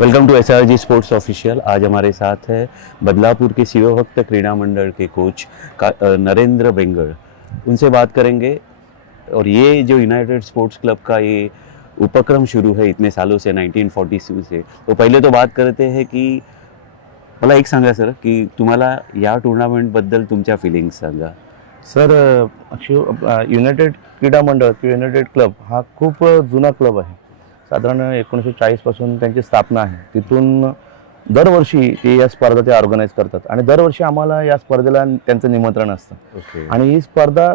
Welcome to SRG sports official. आज हमारे साथ है बदलापुर के शिवभक्त क्रीड़ा मंडल के कोच नरेंद्र बेंगड़। उनसे बात करेंगे। और ये जो यूनाइटेड स्पोर्ट्स क्लब का ये उपक्रम शुरू है इतने सालों से 1942 से, तो पहिले तो बात करते हैं की मला एक सांगा सर की तुम्हाला या टुर्नामेंटबद्दल तुमच्या फिलिंग्स सांगा। सर, युनायटेड क्रीडा मंडळ किंवा युनायटेड क्लब हा खूप जुना क्लब आहे. साधारण 1940 पासून त्यांची स्थापना आहे. तिथून दरवर्षी ते या स्पर्धा ते ऑर्गनाईज करतात आणि दरवर्षी आम्हाला या स्पर्धेला त्यांचं निमंत्रण असतं. आणि ही स्पर्धा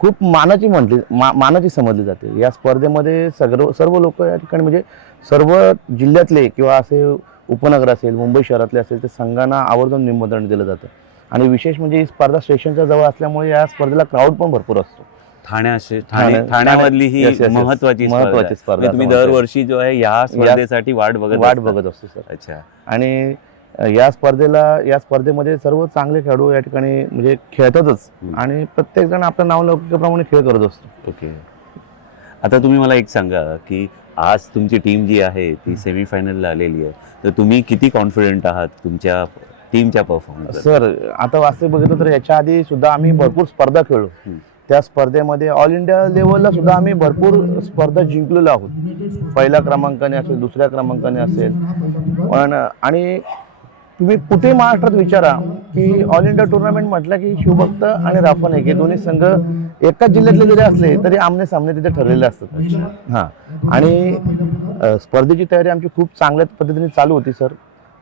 खूप मानाची समजली जाते. या स्पर्धेमध्ये सर्व लोक या ठिकाणी म्हणजे सर्व जिल्ह्यातले किंवा असे उपनगर असेल, मुंबई शहरातले असेल, ते संघांना आवर्जून निमंत्रण दिलं जातं. आणि विशेष म्हणजे ही स्पर्धा स्टेशनच्या जवळ असल्यामुळे या स्पर्धेला क्राऊड पण भरपूर असतो. ठाण्यामधली ही महत्वाची स्पर्धा तुम्ही दरवर्षी जो आहे या स्पर्धेसाठी वाट बघत असतो सर. अच्छा. आणि या स्पर्धेमध्ये सर्व चांगले खेळाडू या ठिकाणी म्हणजे खेळतातच आणि प्रत्येक जण आपल्या नावलौकिकाप्रमाणे खेळ करत असतो. ओके. आता तुम्ही मला एक सांगा की आज तुमची टीम जी आहे ती सेमीफायनलला आलेली आहे, तर तुम्ही किती कॉन्फिडंट आहात तुमच्या टीमच्या परफॉर्मन्स? सर, आता वास्तविक बघितलं तर याच्या आधी सुद्धा आम्ही भरपूर स्पर्धा खेळलो. त्या स्पर्धेमध्ये ऑल इंडिया लेवलला सुद्धा आम्ही भरपूर स्पर्धा जिंकलेलो आहोत. पहिल्या क्रमांकाने असेल, दुसऱ्या क्रमांकाने असेल. पण आणि तुम्ही कुठे महाराष्ट्रात विचारा की ऑल इंडिया टुर्नामेंट म्हटलं की शिवभक्त आणि राफन हे दोन्ही संघ एकाच जिल्ह्यातले जरी असले तरी आमने सामने तिथे ठरलेले असतात. हां. आणि स्पर्धेची तयारी आमची खूप चांगल्या पद्धतीने चालू होती सर.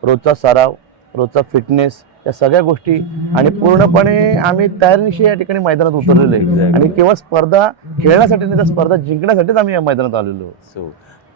रोजचा सराव, रोजचा फिटनेस, या सगळ्या गोष्टी आणि पूर्णपणे आम्ही तयारीनिशी या ठिकाणी मैदानात उतरलेलो आहे. आणि केवळ स्पर्धा खेळण्यासाठी नाही तर स्पर्धा जिंकण्यासाठीच आम्ही या मैदानात आलेलो. सो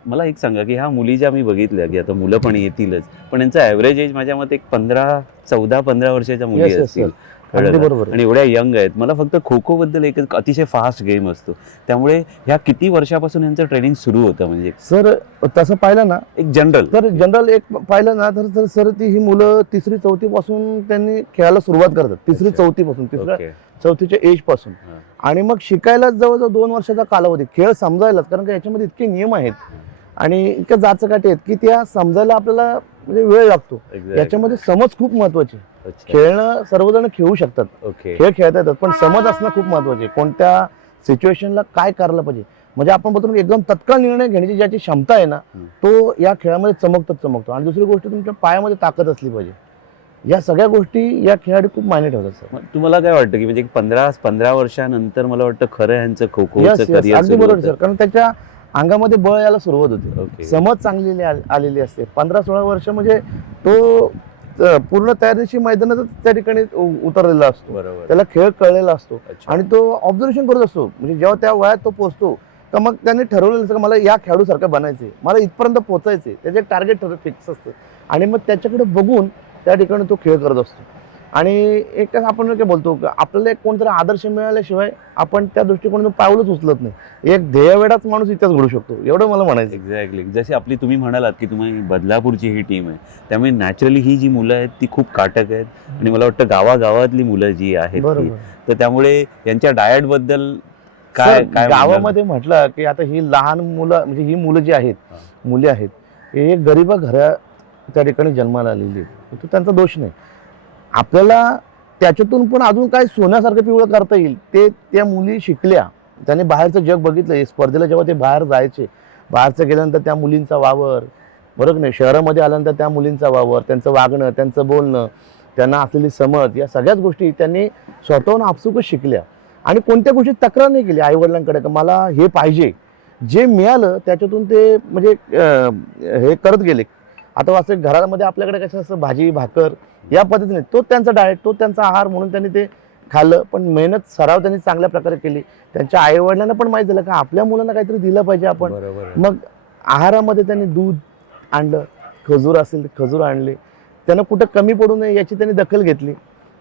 मला एक सांगा की ह्या मुली ज्या मी बघितल्या की आता मुलं पण येतीलच, पण यांचं ॲव्हरेज एज माझ्या मते एक 14-15 वर्षाच्या मुली असतील. बरोबर. आणि एवढ्या यंग आहेत. मला फक्त खो खो बद्दल एक अतिशय फास्ट गेम असतो, त्यामुळे ह्या किती वर्षापासून यांचं ट्रेनिंग सुरू होतं? म्हणजे सर तसं पाहिलं ना, एक जनरल एक पाहिलं ना तर सर ही मुलं 3री-4थी पासून त्यांनी खेळायला सुरुवात करतात. 3री-4थी पासून, 3ऱ्या-4थीच्या एज पासून. आणि मग शिकायला जवळजवळ 2 वर्षाचा कालावधी, खेळ समजायलाच, कारण का याच्यामध्ये इतके नियम आहेत आणि इतक्या जाचकाठी आहेत की त्या समजायला आपल्याला म्हणजे वेळ लागतो. याच्यामध्ये समज खूप महत्वाची. खेळणं सर्वजण खेळू शकतात, खेळ खेळता येतात, पण समज असणं खूप महत्वाचे. कोणत्या सिच्युएशनला काय करायला पाहिजे, म्हणजे आपण बोलतो एकदम तत्काळ निर्णय घेण्याची ज्याची क्षमता आहे ना, तो या खेळामध्ये चमकतो. आणि दुसरी गोष्ट, तुमच्या पायामध्ये ताकद असली पाहिजे. या सगळ्या गोष्टी या खेळाडू खूप मायने ठेवतात सर. तुम्हाला काय वाटतं की म्हणजे 15 वर्षानंतर मला वाटतं खरं यांचं खो खोचं करिअर? अगदी बरोबर सर, कारण त्याच्या अंगामध्ये बळ यायला सुरुवात होते. समज चांगली आलेली असते. 15-16 वर्ष म्हणजे तो पूर्ण तयारीशी मैदानात त्या ठिकाणी उतरलेला असतो. त्याला खेळ कळलेला असतो आणि तो ऑब्झर्वेशन करत असतो. म्हणजे जेव्हा त्या वयात तो पोहोचतो तर मग त्याने ठरवलेलं असतं की मला या खेळाडूसारखं बनायचंय, मला इथपर्यंत पोहोचायचंय. त्याचे टार्गेट फिक्स असतं आणि मग त्याच्याकडे बघून त्या ठिकाणी तो खेळ करत असतो. आणि एक आपण काय बोलतो, आपल्याला एक कोणतरी आदर्श मिळाल्याशिवाय आपण त्या दृष्टिकोनातून पाऊलच उचलत नाही. एक ध्येयवेडाच माणूस इतिहास घडू शकतो, एवढं मला म्हणायचं. एक्झॅक्टली. जसे आपली तुम्ही म्हणालात की तुम्ही बदलापूरची ही टीम आहे, त्यामुळे नॅचरली ही जी मुलं आहेत ती खूप काटक आहेत. आणि मला वाटतं गावागावातली मुलं जी आहेत तर त्यामुळे यांच्या डाएट बद्दल काय गावामध्ये म्हटलं की आता ही लहान मुलं, म्हणजे ही मुलं जी आहेत, मुली आहेत, हे गरीबा घरा त्या ठिकाणी जन्माला आलेली आहेत. तो त्यांचा दोष नाही. आपल्याला त्याच्यातून पण अजून काय सोन्यासारखं पिवळं करता येईल ते त्या मुली शिकल्या. त्याने बाहेरचं जग बघितलं. स्पर्धेला जेव्हा ते बाहेर जायचे, बाहेरचं गेल्यानंतर त्या मुलींचा वावर, बरोबर नाही, शहरामध्ये आल्यानंतर त्या मुलींचा वावर, त्यांचं वागणं, त्यांचं बोलणं, त्यांना असलेली समज, या सगळ्याच गोष्टी त्यांनी स्वतःहून आपसुकच शिकल्या. आणि कोणत्या गोष्टी तक्रार नाही केली आईवडिलांकडे की मला हे पाहिजे. जे मिळालं त्याच्यातून ते म्हणजे हे करत गेले. आता वास्तविक घरामध्ये आपल्याकडे कसं असं भाजी भाकर या पद्धतीने तो त्यांचा डाएट, तो त्यांचा आहार म्हणून त्यांनी ते खाल्लं. पण मेहनत, सराव त्यांनी चांगल्या प्रकारे केली. त्यांच्या आईवडिलांना पण माहीत झालं का आपल्या मुलांना काहीतरी दिलं पाहिजे आपण. मग आहारामध्ये त्यांनी दूध आणलं, खजूर असेल तर खजूर आणले. त्यांना कुठं कमी पडू नये याची त्यांनी दखल घेतली.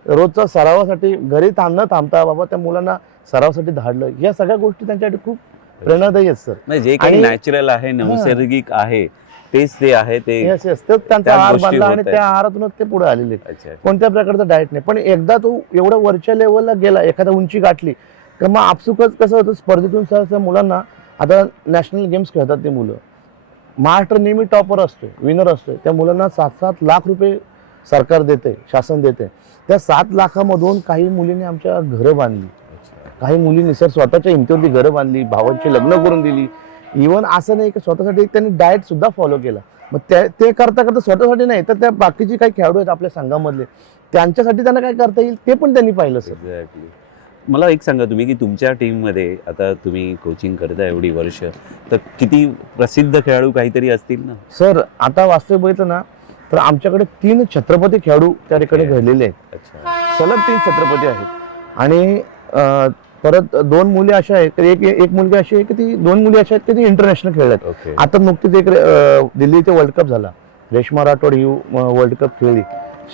रोजचा सरावासाठी घरी न थांबता बाबा त्या मुलांना सरावासाठी धाडलं. या सगळ्या गोष्टी त्यांच्यासाठी खूप प्रेरणादायी आहेत सर. जे काही नॅचरल आहे, नैसर्गिक आहे तेच ते आहे. ते त्यांचा आहार बांधला आणि त्या आहारातूनच ते पुढे आलेले. कोणत्या प्रकारचं डाएट नाही. पण एकदा तो एवढ्या वरच्या लेवलला गेला, एखादा उंची गाठली तर मग आपसुकच कसं होतं, स्पर्धेतून सहसा मुलांना आता नॅशनल गेम्स खेळतात ते मुलं, महाराष्ट्र नेहमी टॉपर असतोय, विनर असतोय. त्या मुलांना 7-7 लाख रुपये सरकार देते, शासन देते. त्या 7 लाखामधून काही मुलींनी आमच्या घरं बांधली, काही मुलींनी सर स्वतःच्या हिमतीवरती घरं बांधली, भावांची लग्न करून दिली. इव्हन असं नाही की स्वतःसाठी त्यांनी डाएट सुद्धा फॉलो केला. मग ते करता करता स्वतःसाठी नाही तर त्या बाकीचे काही खेळाडू आहेत आपल्या संघामधले, त्यांच्यासाठी त्यांना काय करता येईल ते पण त्यांनी पाहिलं सर. एक्झॅक्टली. मला एक सांगा तुम्ही की तुमच्या टीममध्ये आता तुम्ही कोचिंग करता एवढी वर्ष, तर किती प्रसिद्ध खेळाडू काहीतरी असतील ना? सर आता वास्तविक बघितलं ना तर आमच्याकडे 3 छत्रपती खेळाडू त्या ठिकाणी घडलेले आहेत. अच्छा. सलग 3 छत्रपती आहेत. आणि परत 2 मुली अशा आहेत, एक मुलगी अशी आहे की ती 2 मुली अशा आहेत की ती इंटरनॅशनल खेळल्यात. ओके. आता नुकतीच एक दिल्ली इथे वर्ल्ड कप झाला, रेश्मा राठोड ही वर्ल्ड कप खेळली.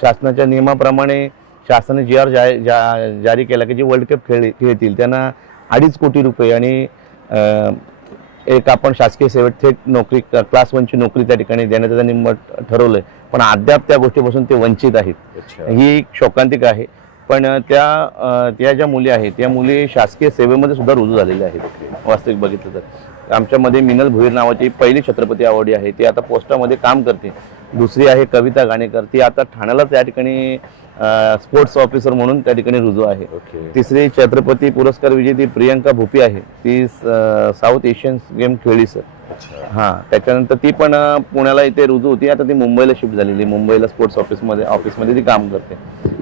शासनाच्या नियमाप्रमाणे शासनाने जारी केला की जे वर्ल्ड कप खेळतील त्यांना 2.5 कोटी रुपये आणि एक आपण शासकीय सेवेत थेट नोकरी क्लास 1ची नोकरी त्या ठिकाणी देण्याचं त्यांनी ठरवलंय. पण अद्याप त्या गोष्टीपासून ते वंचित आहेत. अच्छा. ही एक शोकांतिक आहे. पण त्या ज्या मुली आहेत त्या मुली शासकीय सेवेमध्ये सुद्धा रुजू झालेल्या आहेत. वास्तविक बघितलं तर आमच्यामध्ये मिनल भुईर नावाची पहिली छत्रपती अवॉर्डी आहे, ती आता पोस्टामध्ये काम करते. दुसरी आहे कविता घाणेकर, ती आता ठाण्याला त्या ठिकाणी स्पोर्ट्स ऑफिसर म्हणून त्या ठिकाणी रुजू आहे. ओके. तिसरी छत्रपती पुरस्कार विजेती प्रियंका भुपी आहे, ती साऊथ एशियन गेम खेळली सर. अच्छा. हां, त्याच्यानंतर ती पण पुण्याला इथे रुजू होती, आता ती मुंबईला शिफ्ट झालेली. मुंबईला स्पोर्ट्स ऑफिसमध्ये ती काम करते.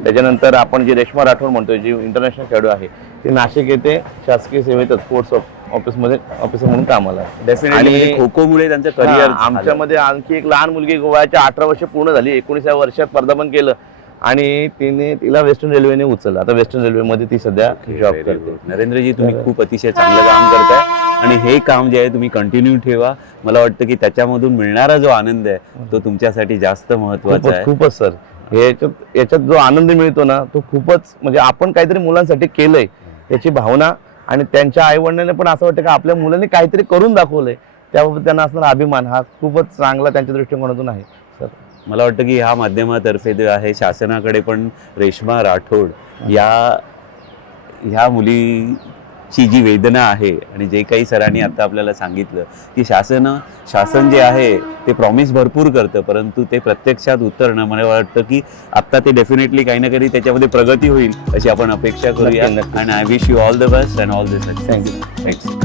त्याच्यानंतर आपण जी रेश्मा राठोड म्हणतोय, जी इंटरनॅशनल खेळाडू आहे, ती नाशिक येथे शासकीय सेवेतच स्पोर्ट्स ऑफिसमध्ये ऑफिसर म्हणून कामाला आहे. डेफिनेटली खो खो मुळे त्यांचं करिअर. आमच्यामध्ये आणखी एक लहान मुलगी वयाच्या 18 वर्ष पूर्ण झाली, 19व्या वर्षात पदार्पण केलं आणि तिला वेस्टर्न रेल्वेने उचललं. आता वेस्टर्न रेल्वेमध्ये ती सध्या जॉब करते. नरेंद्रजी, तुम्ही खूप अतिशय चांगलं काम करताय आणि हे काम जे आहे तुम्ही कंटिन्यू ठेवा. मला वाटतं की त्याच्यामधून मिळणारा जो आनंद आहे तो तुमच्यासाठी जास्त महत्त्वाचा आहे. खूपच सर. याच्यात जो आनंद मिळतो ना तो खूपच, म्हणजे आपण काहीतरी मुलांसाठी केलंय याची भावना, आणि त्यांच्या आईवडिलांना पण असं वाटतं की आपल्या मुलांनी काहीतरी करून दाखवलंय, त्याबाबत त्यांना असणारा अभिमान हा खूपच चांगला त्यांच्या दृष्टिकोनातून आहे सर. मला वाटतं की ह्या माध्यमातर्फे जे आहे शासनाकडे पण रेश्मा राठोड ह्या मुलीची जी वेदना आहे आणि जे काही सरांनी आता आपल्याला सांगितलं की शासन जे आहे ते प्रॉमिस भरपूर करतं, परंतु ते प्रत्यक्षात उतरणं, मला वाटतं की आता ते डेफिनेटली काही ना काही त्याच्यामध्ये प्रगती होईल अशी आपण अपेक्षा करूया. नक्की. आणि I wish you all the best and all the success. Thank you. Thanks.